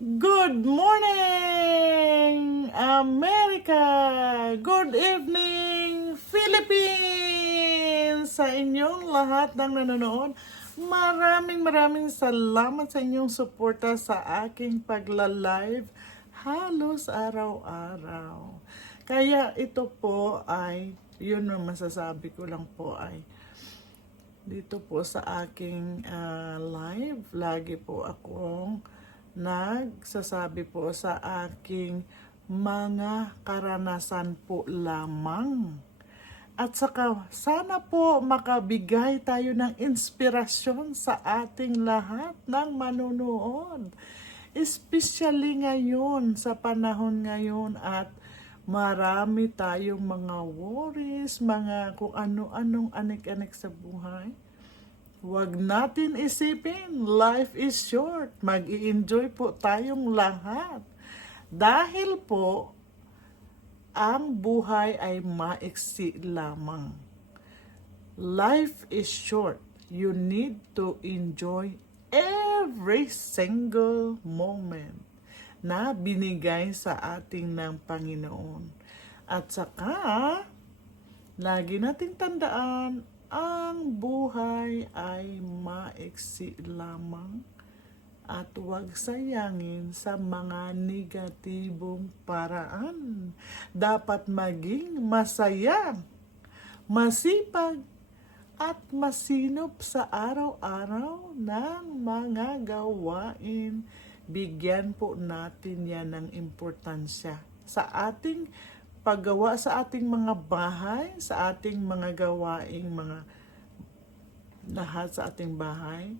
Good morning, America! Good evening, Philippines! Sa inyong lahat ng nanonood, maraming salamat sa inyong suporta sa aking pagla-live halos araw-araw. Kaya ito po ay, yun ang masasabi ko lang po ay, dito po sa aking live, lagi po akong nagsasabi po sa aking mga karanasan po lamang. At saka sana po makabigay tayo ng inspirasyon sa ating lahat ng manunood. Especially ngayon, sa panahon ngayon at marami tayong mga worries, mga kung ano-anong anik-anik sa buhay. Huwag natin isipin, life is short. Mag-i-enjoy po tayong lahat. Dahil po, ang buhay ay maiksi lamang. Life is short. You need to enjoy every single moment na binigay sa ating ng Panginoon. At saka, lagi nating tandaan, ang buhay ay maiksi lamang at huwag sayangin sa mga negatibong paraan. Dapat maging masaya, masipag, at masinop sa araw-araw ng mga gawain. Bigyan po natin yan ng importansya sa ating paggawa sa ating mga bahay, sa ating mga gawaing mga lahat sa ating bahay.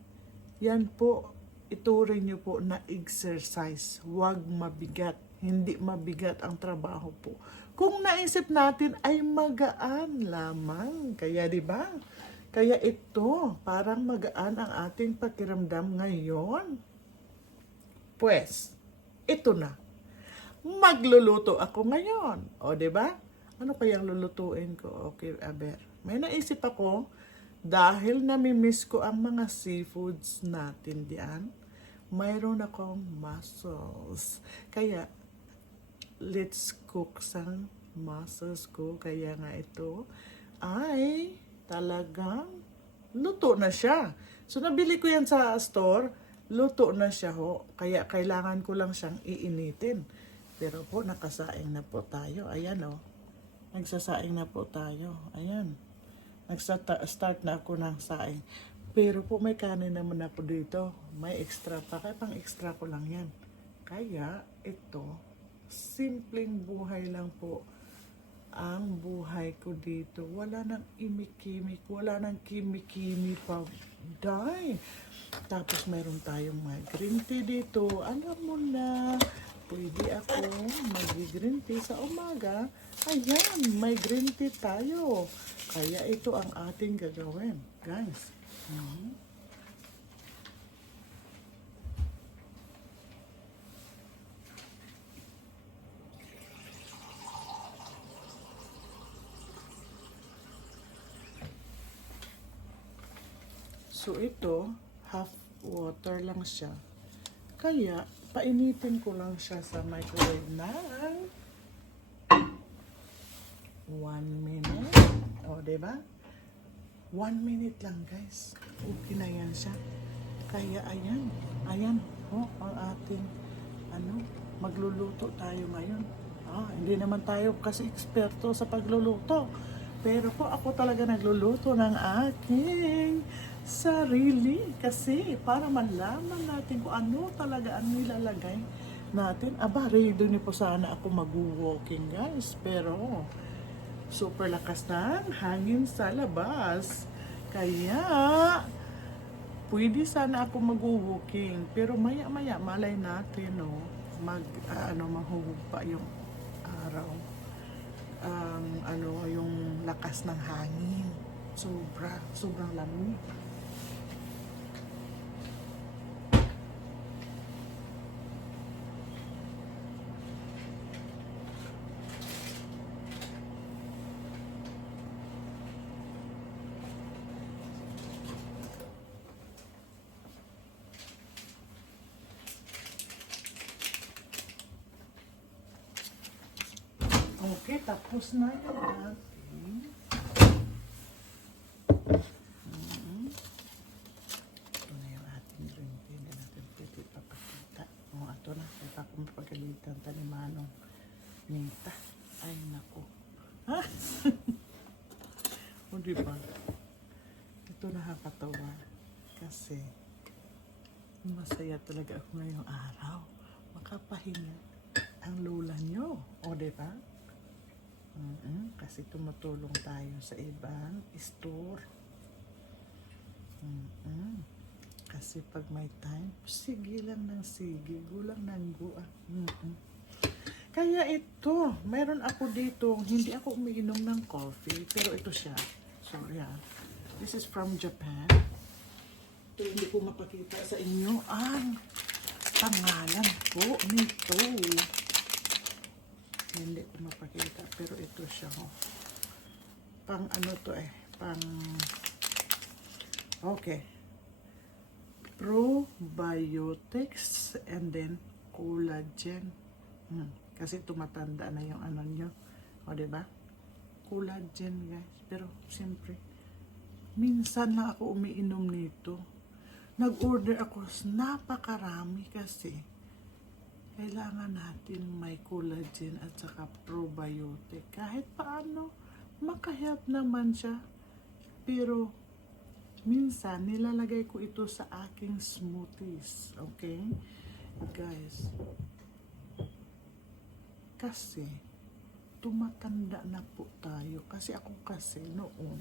Yan po, ituring nyo po na exercise. Huwag mabigat. Hindi mabigat ang trabaho po. Kung naisip natin ay magaan lamang. Kaya di ba? Kaya ito, parang magaan ang ating pakiramdam ngayon. Pues, ito na. Magluluto ako ngayon. O, di ba? Ano kayang lulutuin ko? Okay, Aber. May naisip ako, dahil namimiss ko ang mga seafoods natin diyan, mayroon akong mussels. Kaya, let's cook some mussels ko. Kaya nga ito ay talagang luto na siya. So, nabili ko yan sa store. Luto na siya ho. Kaya kailangan ko lang siyang iinitin. Pero po, nakasaing na po tayo. Ayan o. Nagsasaing na po tayo. Ayan. Nagstart na ako ng saing. Pero po, may kanin naman ako dito. May extra pa. Kaya pang extra ko lang yan. Kaya, ito, simpleng buhay lang po ang buhay ko dito. Wala nang imik-imik. Wala nang kimi-kimi pa. Dahil. Tapos, mayroon tayong may green tea dito. Alam mo na, pwede ako mag-green tea sa umaga. Ayan, may green tea tayo. Kaya ito ang ating gagawin, guys. So ito, half water lang siya. Kaya, painitin ko lang siya sa microwave ng 1 minute. O, diba? 1 minute lang, guys. Okay na yan siya. Kaya, ayan. Ayan. O, ang ating, magluluto tayo ngayon. Hindi naman tayo kasi eksperto sa pagluluto. Pero po, ako talaga nagluluto ng aking sarili. Kasi, para malaman natin kung ano talaga ang nilalagay natin. Aba, ready niyo po sana ako mag-walking, guys. Pero, super lakas ng hangin sa labas. Kaya, pwede sana ako mag-walking. Pero maya-maya, malay natin, no, mahuhog pa yung araw. Yung lakas ng hangin. Sobrang lamig. tapos na yung ating ito na yung ating green tea. Hindi natin pwede papakita. O, ito na. Kaya pa kung mapagalitan ta ni Manong Nita. Ay, naku. Ha? O, diba? Ito nakakatawa. Kasi, masaya talaga ako ngayong araw. Makapahinga ang lola nyo. O, diba? Kasi tumutulong tayo sa ibang store. Kasi pag may time, sige lang ng sige, gulang ng gua. Kaya ito, meron ako dito, hindi ako umiinom ng coffee, pero ito siya. Sorry ha. This is from Japan. Ito hindi ko mapakita sa inyo ang pangalan po nito. Hindi ko mapakita, pero ito siya. Pang ano to pang okay. Probiotics and then collagen. Kasi tumatanda na yung ano nyo. O, diba? Collagen, guys. Pero, siyempre, minsan lang ako umiinom nito. Nag-order ako, napakarami kasi. Kailangan natin may collagen at saka probiotic. Kahit paano, makahelp naman siya. Pero, minsan, nilalagay ko ito sa aking smoothies. Okay? Guys, kasi, tumatanda na po tayo. Kasi ako kasi noon,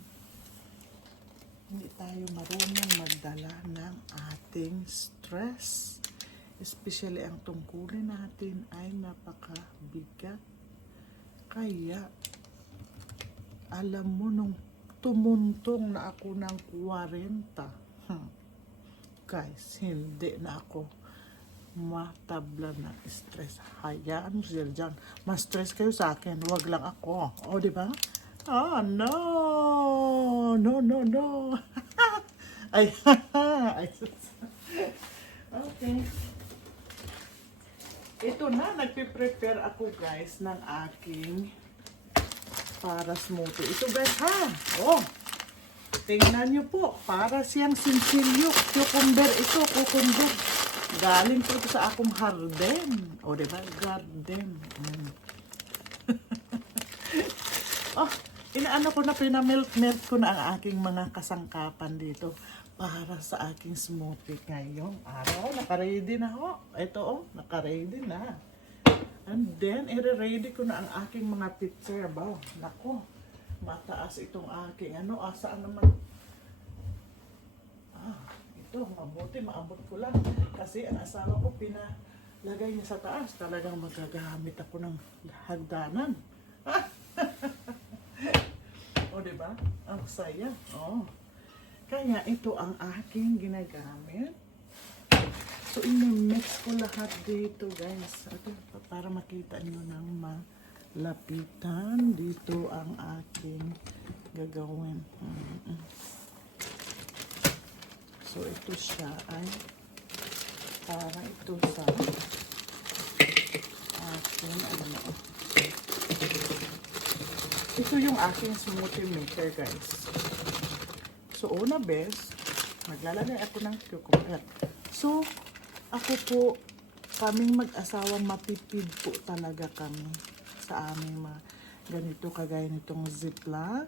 hindi tayo marunong magdala ng ating stress. Especially ang tungkulin natin ay napakabigat. Kaya, alam mo nung tumuntong na ako ng 40. Guys, hindi na ako matabla ng stress. Hayaan mo sila dyan. Mas stress kayo sa akin. Huwag lang ako. O, diba? Oh, no! No, no, no! Ay, ay, okay. Ito na, nagpe-prepare ako guys ng aking para smoothie. Ito guys ha. Oh. Tingnan nyo po. Para siyang sinsilyo. Cucumber ito. Cucumber. Galing po ito sa akong garden. O diba? Garden. Oh. Inaano ko na, pinamelt ko na ang aking mga kasangkapan dito para sa aking smoothie ngayong araw. Naka-ready na ho. Ito oh, naka-ready na. And then, i-ready ko na ang aking mga pizza. Ba? Nako, mataas itong aking ano. Saan naman? Ito, mabuti, maabot ko lang. Kasi ang asawa ko, pinalagay niya sa taas. Talagang magagamit ako ng hagdanan. O, diba? Ang saya. O. Kaya ito ang aking ginagamit. So, in-mix ko lahat dito, guys. Ito, para makita nyo ng malapitan. Dito ang aking gagawin. So, ito siya ay para ito sa aking ano. Ito yung aking smoothie maker, guys. So, una best, maglalagay ako ng cucumber. So, ako po, kaming mag-asawa, matipid po talaga kami sa aming mga ganito, kagaya nitong ziplock.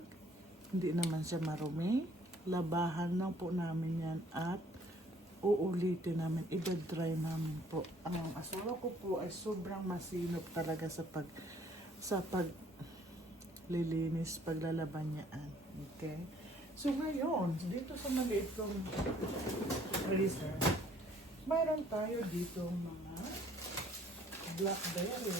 Hindi naman siya marumi. Labahan lang po namin yan at uulitin namin, i-dry namin po. Ang asawa ko po ay sobrang masinop talaga sa paglilinis, paglalaban niyaan. Okay? So ngayon, dito sa maliit kong freezer, mayroon tayo dito mga blackberry.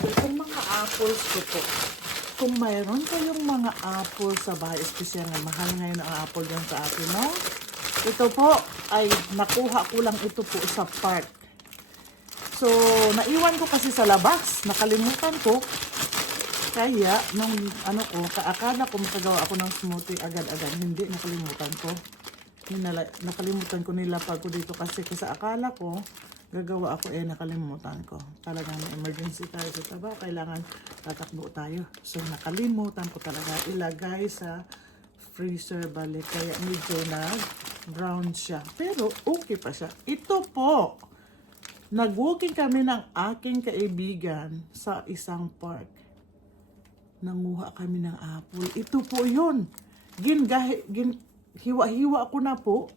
Itong mga apples ko po. Kung mayroon kayong mga apple sa bahay, espesyal na mahal ngayon ang apple dyan sa atin, no? Ito po ay nakuha ko lang ito po sa park. So, naiwan ko kasi sa labas. Nakalimutan ko. Kaya, nung ano ko, akala ko makagawa ako ng smoothie agad-agad. Hindi, nakalimutan ko. Nakalimutan ko nilapag ko dito kasi akala ko, gagawa ako nakalimutan ko. Talagang may emergency tayo sa taba. Kailangan tatakbo tayo. So, nakalimutan ko talaga ilagay sa freezer balik. Kaya medyo nag-brown siya. Pero, okay pa siya. Ito po, nag-walking kami ng aking kaibigan sa isang park. Nanguha kami ng apple. Ito po yun. Hiwa-hiwa ko na po.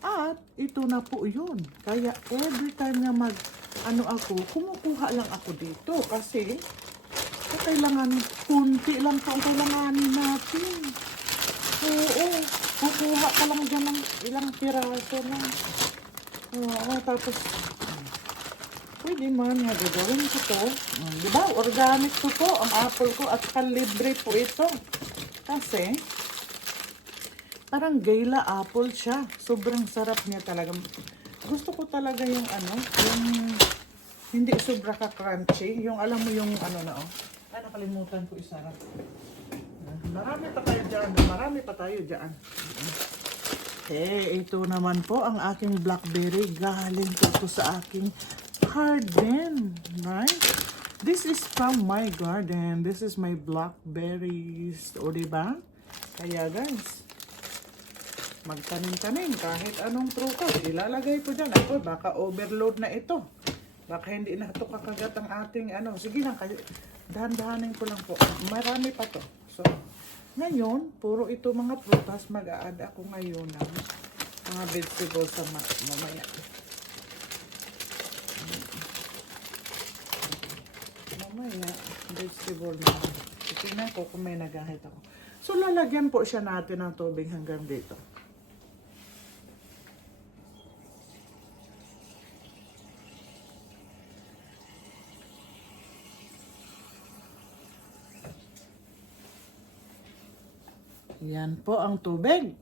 At ito na po yun. Kaya every time na ako, kumukuha lang ako dito. Kasi kailangan, kunti lang po ang kailanganin natin. Oo, kukuha ka lang dyan ng ilang piraso lang. Oo, tapos pwede man nga gagawin ko to. Diba? Organic to po ang apple ko at libre po ito. Kasi, parang gala apple siya. Sobrang sarap niya talaga. Gusto ko talaga yung yung hindi sobra ka-crunchy. Yung alam mo yung Ay, nakalimutan ko isarap. Marami pa tayo dyan. Marami pa tayo dyan. Ito naman po ang aking blackberry. Galing po sa aking garden, right? This is from my garden. This is my blackberries. O, diba? Kaya, guys, magtanim-tanim kahit anong prutas. Ilalagay ko dyan. Ako, baka overload na ito. Baka hindi na ito kakagat ang ating Sige lang, dahan-dahanin ko lang po. Marami pa to. So, ngayon, puro ito mga prutas. Mag-a-add ako ngayon ng mga vegetables sa mamaya. Vegetable na. Tingnan ko kung may nagahit ako. So, lalagyan po siya natin ng tubig hanggang dito. Yan po ang tubig.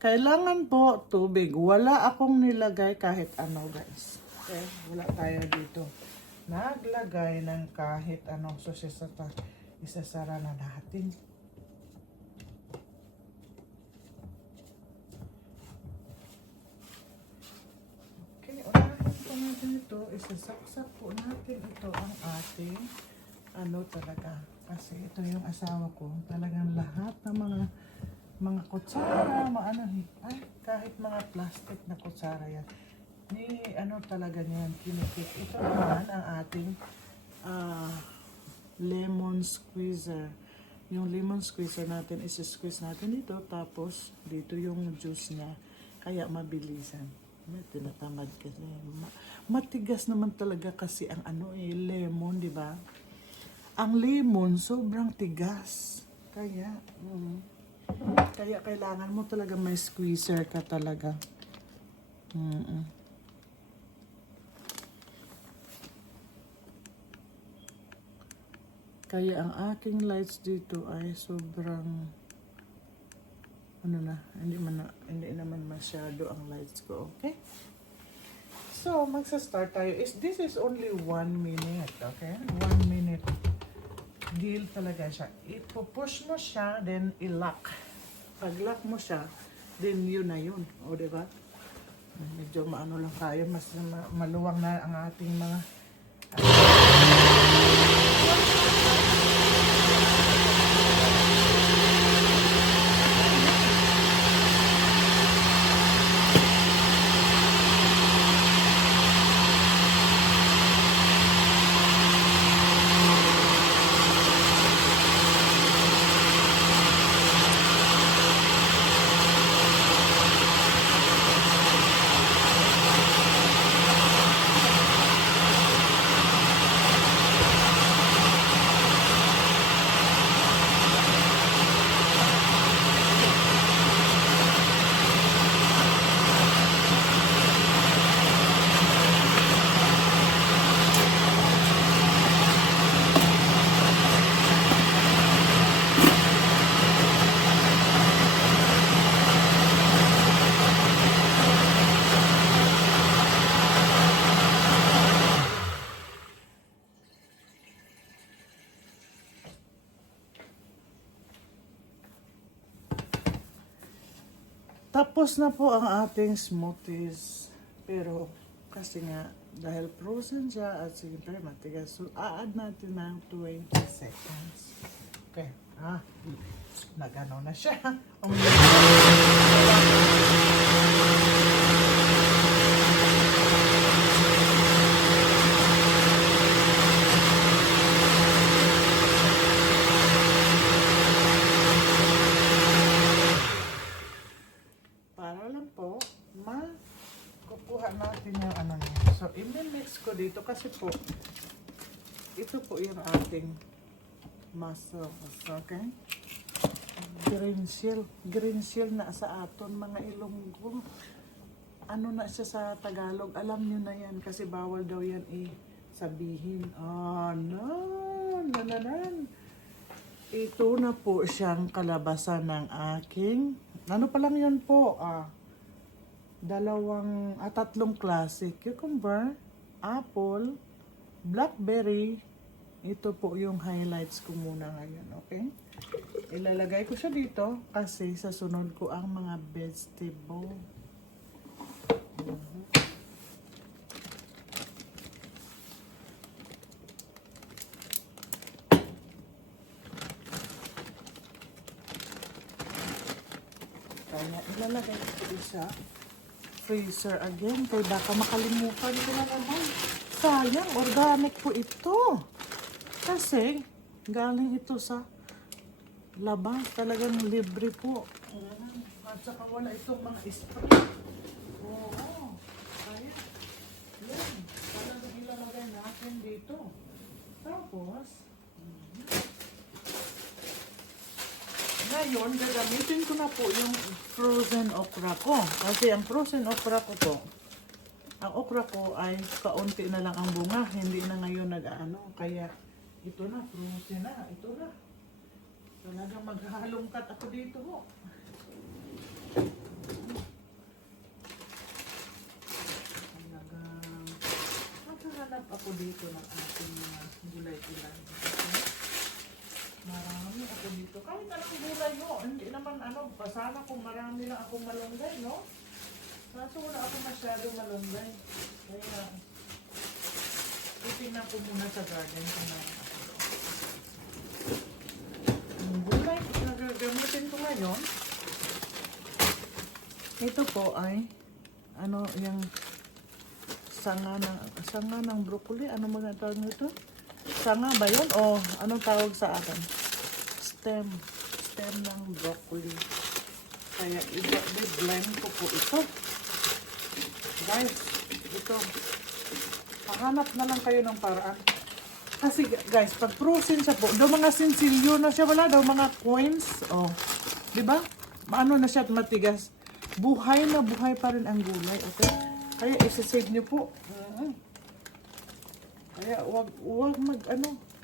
Kailangan po tubig. Wala akong nilagay kahit ano, guys. Okay? Wala tayo dito naglagay ng kahit ano. So, isasara na natin. Okay, unahin po natin ito. Isasaksak po natin ito ang ating talaga. Kasi ito yung asawa ko. Talagang lahat ng mga kutsara, kahit mga plastic na kutsara yan. Talaga niyan, kinikip. Ito naman ang ating lemon squeezer. Yung lemon squeezer natin, isi-squeeze natin dito, tapos dito yung juice niya. Kaya mabilisan. May tinatamad kasi. Matigas naman talaga kasi ang lemon, di ba? Ang lemon, sobrang tigas. Kaya kailangan mo talaga may squeezer ka talaga. Kaya ang aking lights dito ay sobrang hindi naman masyado ang lights ko, okay? So, magsa-start tayo. This is only 1 minute, okay? 1 minute. Deal talaga siya. Ipo-push mo siya, then i-lock. Pag-lock mo siya, then yun na yun. O, diba? Medyo lang tayo. Mas maluwang na ang ating mga Tapos na po ang ating smoothies. Pero kasi nga, dahil frozen siya at siyempre matigas, so add natin ng 20 seconds. Okay, nagano na siya. Para lang po, kukuha natin yung ano niya. So, i-mix ko dito kasi po, ito po yung ating mussels, okay? Green shell na sa aton, mga Ilonggo. Ano na siya sa Tagalog? Alam nyo na yan kasi bawal daw yan sabihin. Ito na po siyang kalabasan ng aking, ano pa lang yun po, tatlong klase. Cucumber, apple, blackberry. Ito po yung highlights ko muna ngayon, okay? Ilalagay ko siya dito kasi sa sunod ko ang mga vegetable. Kaya ilalagay ko sa freezer again kaya baka makalimutan ko na naman. Sayang, organic po ito. Kasi galing ito sa labas, talagang libre po. At saka wala itong mga spray. Oo. Kaya, yan. Talagang ilalagay natin dito. Tapos, ngayon, gagamitin ko na po yung frozen okra ko. Kasi ang frozen okra ko po, ang okra ko ay kaunti na lang ang bunga. Hindi na ngayon nag-ano. Kaya, ito na, frozen na. Ito na. Talagang maghahalongkat ako dito mo. Talagang maghahanap ako dito ng ating gulay-gulay. Marami ako dito. Kahit anong gulay mo, hindi naman sana kung marami lang akong malunggay, no? Kaso wala ako masyadong malunggay. Kaya, titingnan ko muna sa garden kung meron ako. Ang gulay na gagamitin ko ngayon, ito po ay, yung sanga ng broccoli. Ano mga tawag nito? Sanga ba yun? O anong tawag sa akin? Stem ng broccoli. Kaya i-blend ko po ito. Guys, ito. Pahanap na lang kayo ng paraan. Kasi guys, pag frozen siya po, daw mga sinsilyo na siya, wala daw mga coins. Oh, di ba? Maano na siya at matigas. Buhay na buhay pa rin ang gulay, okay? Kaya isa-save niyo po. Kaya wag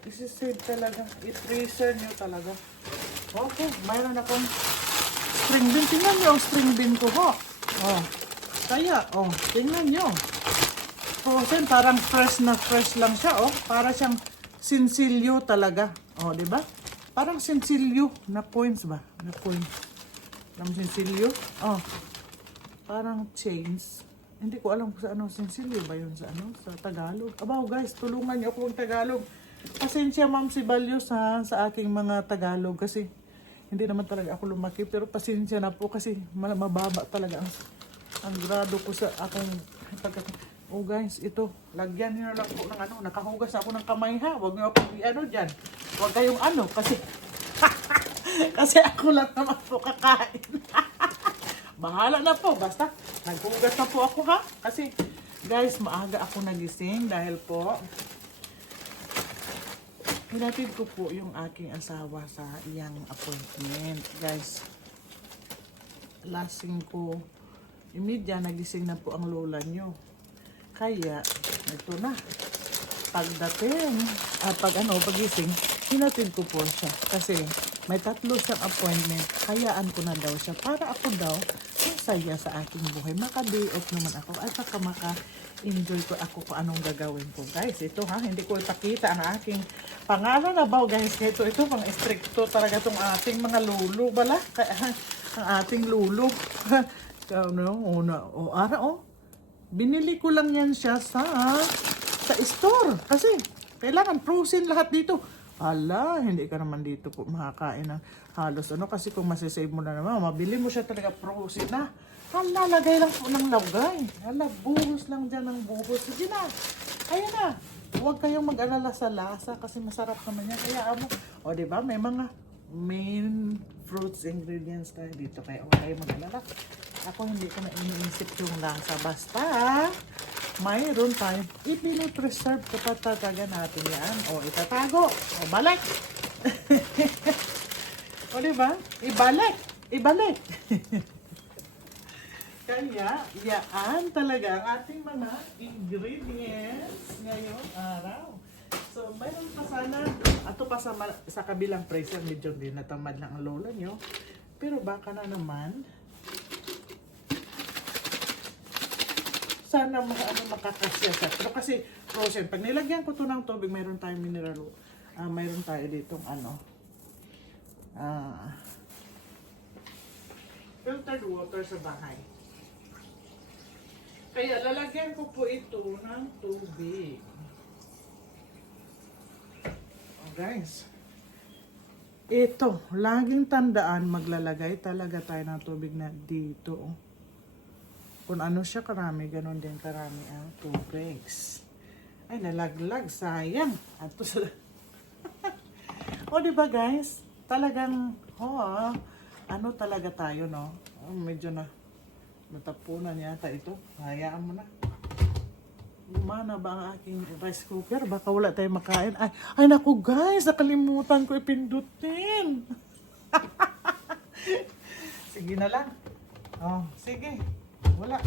isa-save talaga. I-freezer niyo talaga. Okay, mayroon akong string bean. Tingnan niyo ang string bean ko ho. Oh. Kaya, tingnan niyo. Frozen, parang fresh na fresh lang siya, Para siyang sinsilyo talaga. Di ba? Parang sinsilyo na coins ba? Na coins. Ng sinsilyo. Parang chains. Hindi ko alam kung sa sinsilyo ba yun sa Tagalog. Abaw guys, tulungan niyo ako ng Tagalog. Pasensya Ma'am Sibalyo sa aking mga Tagalog kasi hindi naman talaga ako lumaki. Pero pasensya na po kasi mababa talaga ang grado ko sa akong guys, ito, lagyan niyo na lang po ng nakahugas ako ng kamay ha. Huwag niyo ako dyan. Huwag kayong kasi kasi ako lang naman po kakain. Bahala na po, basta naghugas na po ako ha. Kasi guys, maaga ako nagising dahil po hinatid ko po yung aking asawa sa iyang appointment. Guys, lasing ko, imidya nagising na po ang lola nyo. Kaya, ito na. Pagdating, pagising, hinatid ko po siya. Kasi may 3 siyang appointment. Hayaan ko na daw siya para ako daw masaya sa aking buhay. Maka-day off naman ako at saka maka-enjoy ko ako kung anong gagawin ko. Guys, ito ha, hindi ko ipakita ang aking pangalan na ba guys. Ito pang stricto talaga itong ating mga lulo. Bala? Ang ating lulo. Ara, binili ko lang yan siya sa store. Kasi, kailangan frozen lahat dito. Ala, hindi ka naman dito po makakain ng halos kasi kung masisave mo na naman, mabili mo siya talaga frozen na. Hala, lagay lang po ng lagay. Hala, buhos lang dyan ng buhos. Sige na, ayan na. Huwag kayong mag-alala sa lasa kasi masarap naman yan. Kaya diba, may mga main fruits ingredients tayo dito. Kaya huwag kayong mag-alala. Ako hindi ko na iniisip yung lasa. Basta, mayroon tayong ipino-preserve kapag tataga natin yan. Itatago. Balik. Diba? Ibalik. Kaya, yan talaga ang ating mga ingredients ngayong araw. So, mayroon pa sana, ato pa sa kabilang freezer, medyo din natamad lang ang lola nyo. Pero baka na naman, sana makakasya siya. Pero kasi frozen, pag nilagyan ko to ng tubig, mayroon tayong mineral, mayroon tayo ditong filtered water sa bahay. Kaya lalagyan ko po ito ng tubig. Guys, ito, laging tandaan, maglalagay talaga tayo ng tubig na dito. Kung ano siya karami, ganon din karami ang tubig. Ay, nalaglag, sayang. Ato sa... diba guys? Talagang, talaga tayo, no? Medyo na natapunan yata ito. Hayaan mo na. Lumana ba ang aking rice cooker? Baka wala tayong makain. Ay naku guys, nakalimutan ko ipindutin. Sige na lang. Sige. Wala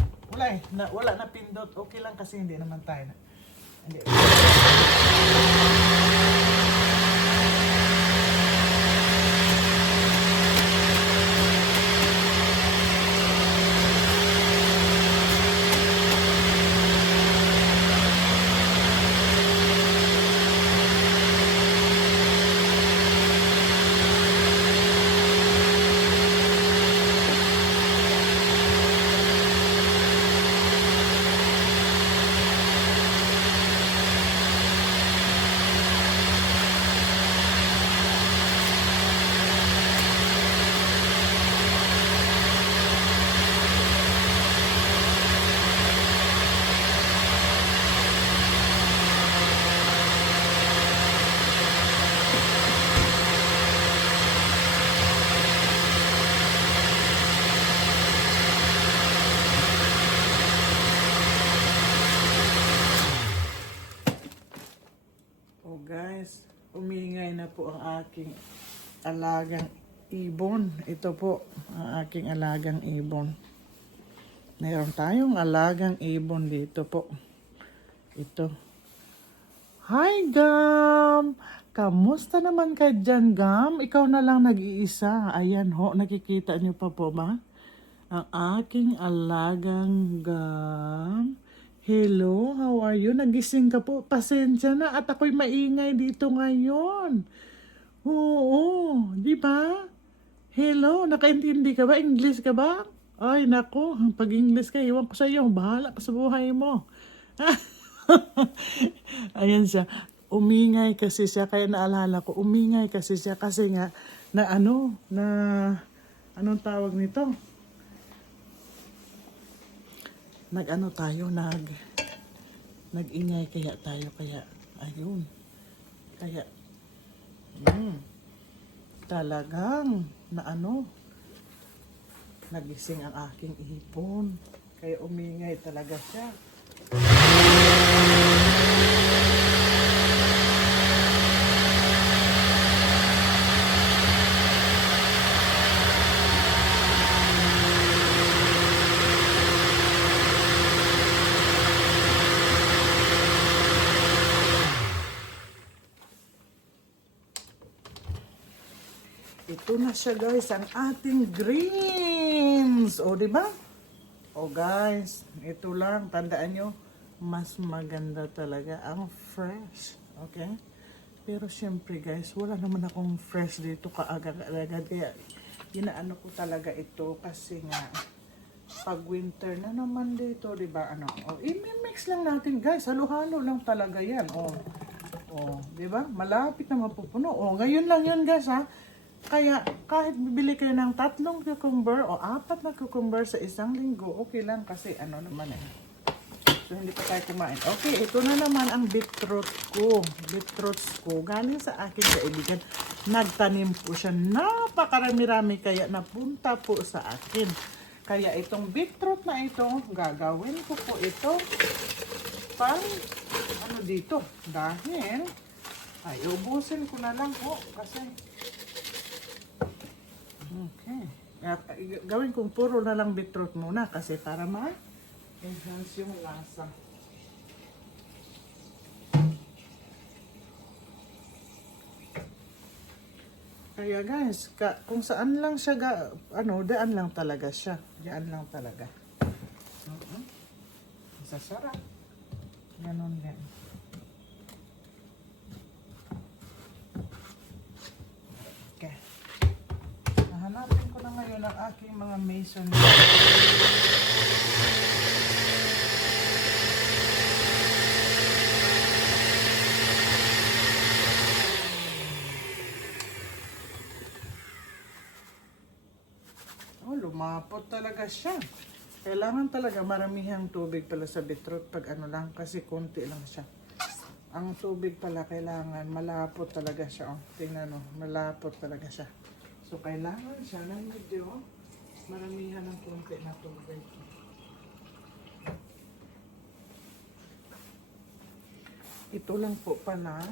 na pindot. Okay lang kasi hindi naman tayo hindi. Guys, umingay na po ang aking alagang ibon. Ito po ang aking alagang ibon. Meron tayong alagang ibon dito po. Ito. Hi, Gam! Kamusta naman ka dyan, Gam? Ikaw na lang nag-iisa. Ayan ho, nakikita niyo pa po ba? Ang aking alagang Gam. Hello, how are you? Nagising ka po. Pasensya na at ako'y maingay dito ngayon. Oo, di ba? Hello, nakaintindi ka ba? English ka ba? Ay, nako, pag English ka, iwan ko sa iyo. Bahala ka sa buhay mo. Ayan siya. Umingay kasi siya. Kaya naalala ko, umingay kasi siya. Kasi nga, anong tawag nito? Nag-ingay kaya tayo, ayun. Talagang, nagising ang aking ipon. Kaya umingay talaga siya. Ito na siya guys, ang ating greens. Di ba? Guys, ito lang, tandaan nyo, mas maganda talaga ang fresh. Okay? Pero syempre guys, wala naman akong fresh dito kaagad-agad. Kaya, inaano ko talaga ito kasi nga, pag winter na naman dito, di ba? Ano? O, i-mix lang natin, guys. Halo-halo lang talaga yan. O, di ba? Malapit na mapupuno. O, ngayon lang yun, guys, ha? Kaya, kahit bibili kayo ng 3 cucumber o 4 na cucumber sa isang linggo, okay lang kasi ano naman eh. So, hindi pa tayo kumain. Okay, ito na naman ang beetroot ko. Beetroots ko. Galing sa aking kaibigan. Nagtanim po siya. Napakarami-rami kaya napunta po sa akin. Kaya itong beetroot na ito, gagawin ko po ito pang ano dito. Dahil, ay, ubusin ko na lang po. Kasi, okay. Gawin kong puro na lang beetroot muna kasi para enhance yung lasa. Kaya guys, kung saan lang siya, daan lang talaga siya. Daan lang talaga. Sasarap. Ganon yan. Okay. Nahanapin ko na ngayon ang aking mga mason. Lumapot talaga siya. Kailangan talaga maramihang tubig pala sa beetroot pag ano lang kasi konti lang siya. Ang tubig pala kailangan malapot talaga siya. Tingnan malapot talaga siya. So kailangan siya ng medyo maramihan ng konti na tubig. Ito lang po pala.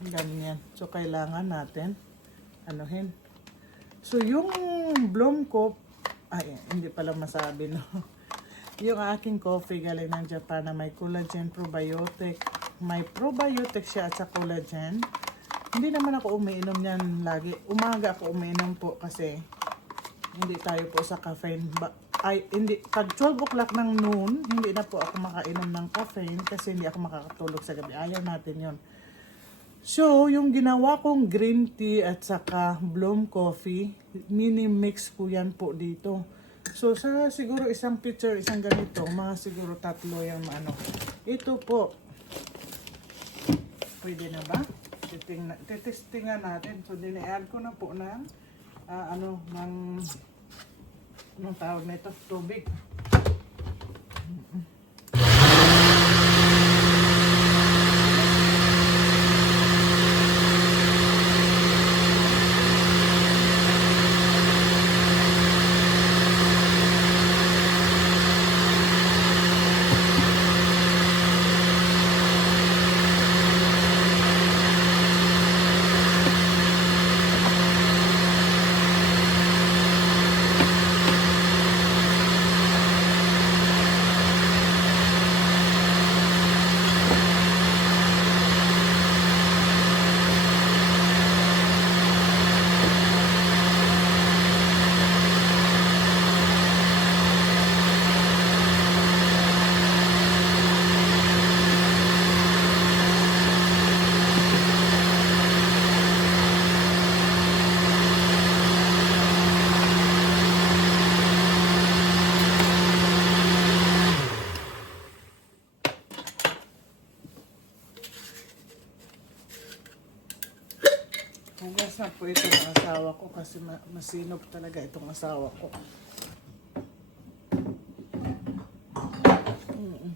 Ganyan. So kailangan natin anuhin. So, yung bloom ko, ay, hindi pala masabi, no? Yung aking coffee galing ng Japan na may collagen probiotic. May probiotic siya at sa collagen. Hindi naman ako umiinom yan lagi. Umaga ako umiinom po kasi hindi tayo po sa caffeine. Pag 12 o'clock ng noon, hindi na po ako makainom ng caffeine kasi hindi ako makakatulog sa gabi. Ayaw natin yon. So, yung ginawa kong green tea at saka bloom coffee, mini-mix ko yan po dito. So, sa siguro isang pitcher, isang ganito, mga siguro 3 yung ano. Ito po, pwede na ba? Titestingan natin. So, dini-add ko na po ng, anong tawag na ito? Tubig. Hugas na po ito ng asawa ko kasi masinop talaga itong asawa ko.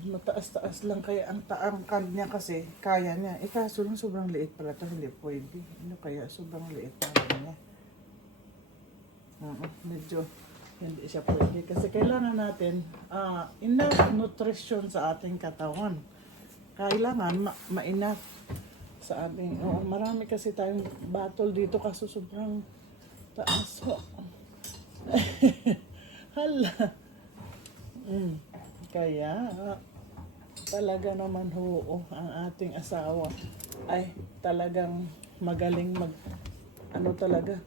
Mataas-taas lang kaya ang taangkad niya kasi kaya niya. Kaso lang sobrang liit pala ito, hindi pwede. Ano kaya sobrang liit pala niya. Medyo hindi siya pwede kasi kailangan natin enough nutrition sa ating katawan. Kailangan ma-enough sa ating, marami kasi tayong battle dito kasi sobrang taas ho. Hala. Kaya, talaga naman ho, ang ating asawa ay talagang magaling talaga.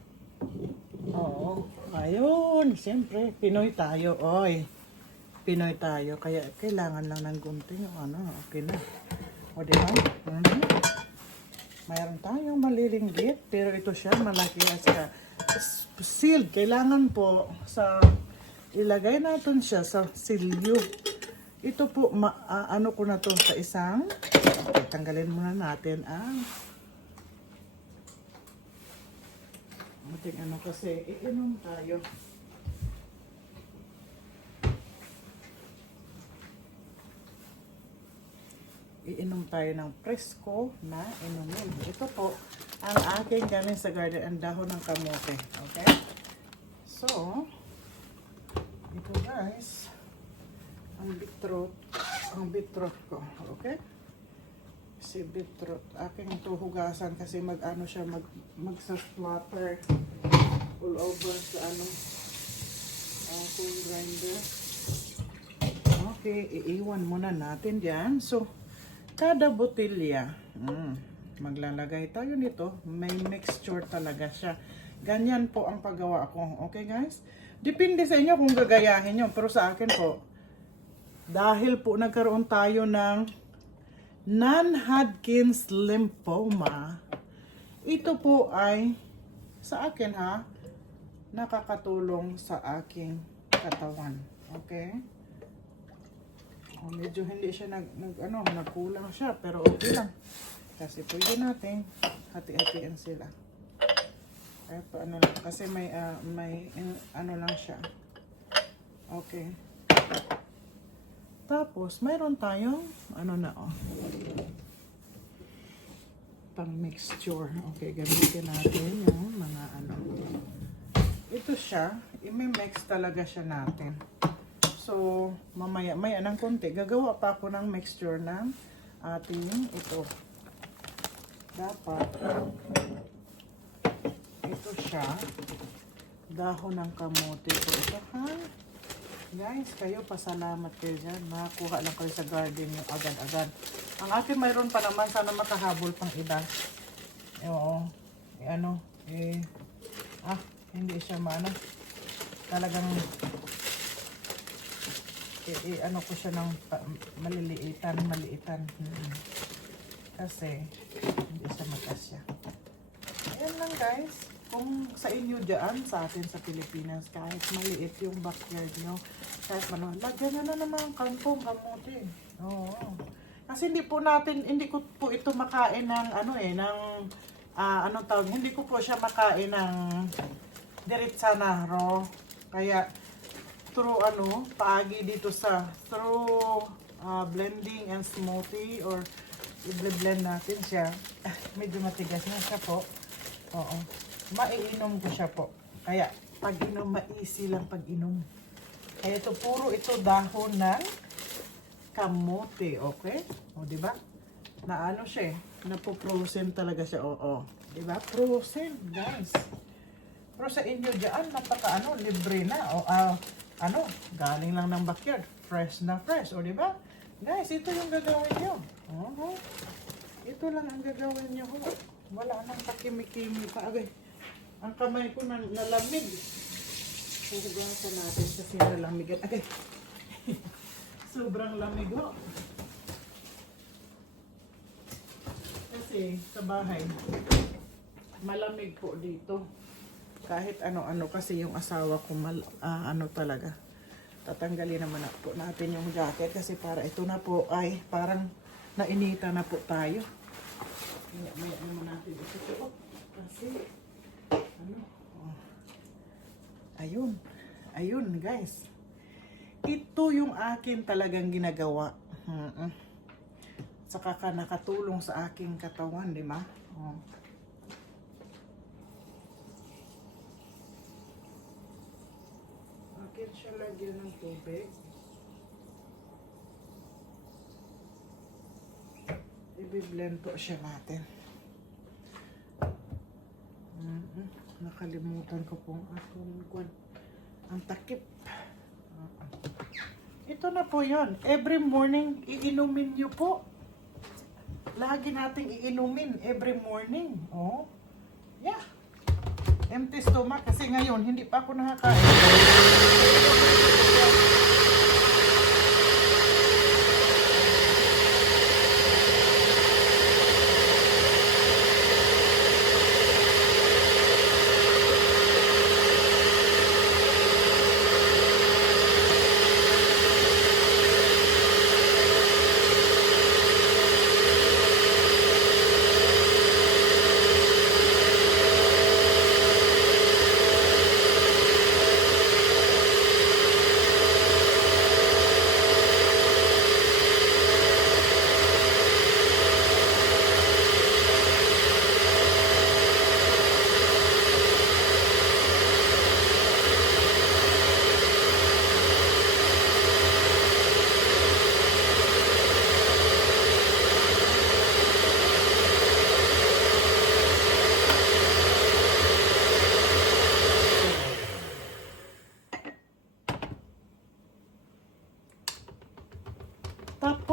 Oo. Ayun, siyempre, Pinoy tayo, oy. Pinoy tayo, kaya kailangan lang ng gunting, okay na. O, diba? Mayroon tayong malilinggit, pero ito siya malaki at sealed. Kailangan po sa ilagay natin siya sa silyo. Ito po, ano ko na to sa isang, okay, tanggalin muna natin ang ating ano kasi, iinom tayo. Iinom tayo ng presko na inumin. Ito po, ang aking galing sa garden, ang dahon ng kamote. Okay? So, ito guys, ang beetroot ko, okay? Si beetroot, aking tuhugasan kasi mag-ano siya, magsa-splatter all over sa food grinder. Okay, iiwan muna natin diyan. So, kada botilya, maglalagay tayo nito, may mixture talaga siya. Ganyan po ang paggawa ko, okay guys? Depende sa inyo kung gagayahin nyo, pero sa akin po, dahil po nagkaroon tayo ng non-Hodgkin's lymphoma, ito po ay sa akin nakakatulong sa aking katawan. Okay? Medyo hindi siya nagkulang siya, pero okay lang. Kasi pwede natin hati-hatiin sila. Ay, paano lang, kasi may ano lang siya. Okay. Tapos, mayroon tayong, pang mixture. Okay, gamitin natin yung mga Ito siya, i-mix talaga siya natin. So, mamaya, ng konti, gagawa pa ako ng mixture ng ating ito. Dapat, ito siya, dahon ng kamote. So, ito guys, kayo, pasalamat kayo dyan. Nakakuha lang kayo sa garden yung agad-agad. Ang akin mayroon pa naman, sana makahabol pang iba. Oo. Hindi siya talagang ko siya ng maliitan. Kasi, hindi siya matasya. Ayan lang guys. Kung sa inyo dyan, sa atin sa Pilipinas, kahit maliit yung backyard nyo, kahit lagyan na naman kangkong, kamote. Oo. Kasi hindi ko po ito makain ng hindi ko po siya makain ng diretsa na raw. Kaya, through paagi dito through blending and smoothie, or i-blend natin siya. Medyo matigas na siya po. Oo. Maiinom ko siya po. Kaya, pag-inom, ma-easy lang pag-inom. Kaya puro ito dahon ng kamote, okay? O, diba? Na siya napo-frozen talaga siya, Diba? Frozen, guys. Pero sa inyo dyan, libre na. O, galing lang ng backyard. Fresh na fresh, o, diba? Guys, ito yung gagawin nyo. Ito lang ang gagawin nyo. Wala nang pakimi-kimi pa. Okay. Ang kamay ko nalamig. Hugasan natin kasi nalamig. Okay. Sobrang lamig ho. Kasi sa bahay, malamig po dito. Kahit ano-ano kasi yung asawa ko talaga. Tatanggalin naman po natin yung jacket kasi para ito na po ay parang nainita na po tayo. May naman natin ito po. Kasi ayun guys, ito yung akin talagang ginagawa. Saka nakatulong sa aking katawan, di ba? Akin siya lagyan ng tubig. I-blend po siya natin. Nakalimutan ko pong ang takip. Ito na po yon. Every morning, iinumin nyo po. Lagi nating iinumin every morning. Yeah. Empty stomach kasi ngayon, hindi pa ako nakakain.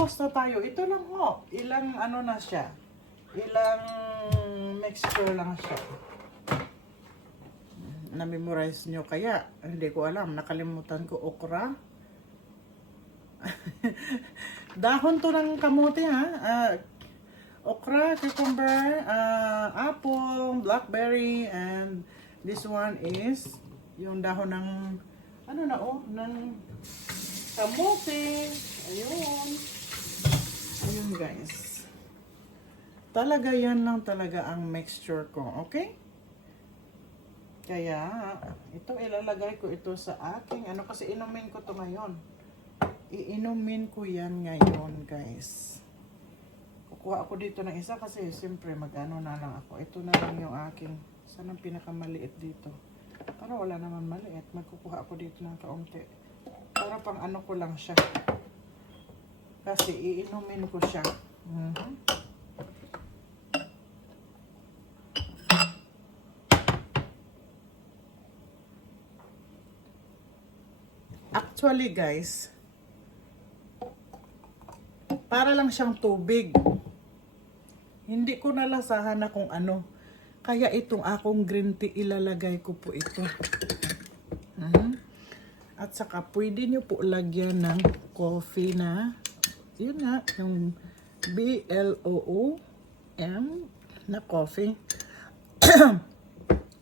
Tapos na tayo. Ito lang ho. Ilang ano na siya. Ilang mixture lang siya. Na-memorize nyo kaya? Hindi ko alam. Nakalimutan ko okra. Dahon to ng kamote ha. Okra, cucumber, apple, blackberry, and this one is yung dahon ng ano na ng kamote. Ayun. Ayun guys. Talaga yan lang talaga ang mixture ko. Okay? Kaya, ito ilalagay ko ito sa aking ano kasi inumin ko to ngayon. Iinumin ko yan ngayon guys. Kukuha ako dito ng isa kasi siyempre mag-ano na lang ako. Ito na lang yung aking, saan ang pinakamaliit dito? Para wala naman maliit. Magkukuha ako dito ng kaunti. Para pang ano ko lang siya. Kasi iinumin ko siya. Actually guys, para lang siyang tubig. Hindi ko nalasahan na kung ano. Kaya itong akong green tea, ilalagay ko po ito. At saka pwede nyo po lagyan ng coffee na, yun nga, yung BLOOM na coffee.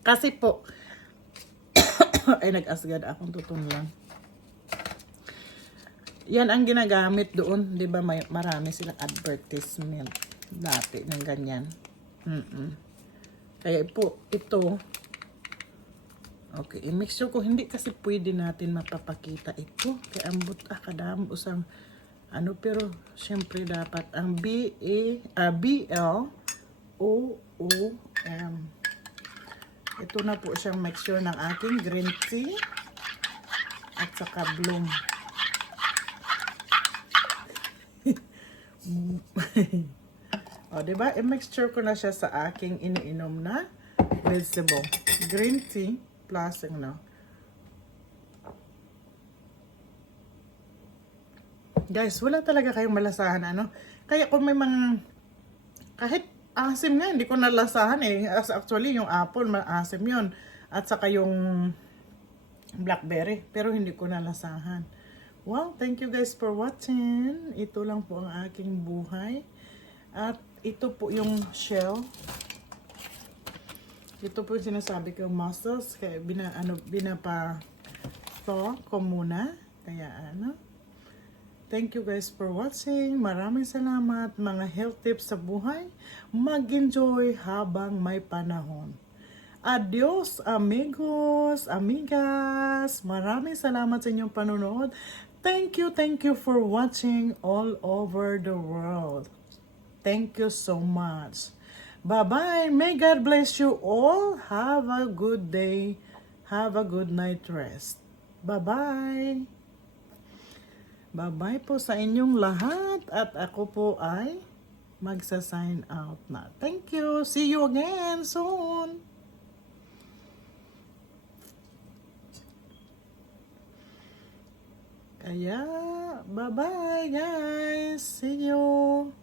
Kasi po, ay nag-asgad akong tutunlan. Yan ang ginagamit doon, di ba marami silang advertisement dati ng ganyan. Kaya po, ito, okay, i-mixture ko, hindi kasi pwede natin mapapakita ito. Kaya ambot, kadam, usang, ano, pero, syempre dapat, ang BLOOM. Ito na po siyang mixture ng ating green tea, at saka bloom. O, diba? I-mixture ko na siya sa aking iniinom na vegetable. Green tea plus, ano. Guys, wala talaga kayong malasahan, ano. Kaya kung may mga, kahit asim nga, hindi ko nalasahan eh. Actually, yung apple, maasim yun. At saka yung blackberry. Pero hindi ko nalasahan. Wow, thank you guys for watching. Ito lang po ang aking buhay. At ito po yung shell. Ito po yung sinasabi ko mussels. Kaya binapa ko muna. Kaya ano. Thank you guys for watching. Maraming salamat. Mga health tips sa buhay. Mag-enjoy habang may panahon. Adios amigos, amigas. Maraming salamat sa inyong panonood. Thank you for watching all over the world. Thank you so much. Bye-bye. May God bless you all. Have a good day. Have a good night rest. Bye-bye. Bye-bye po sa inyong lahat. At ako po ay magsa-sign out na. Thank you. See you again soon. Kaya, bye-bye guys. See you.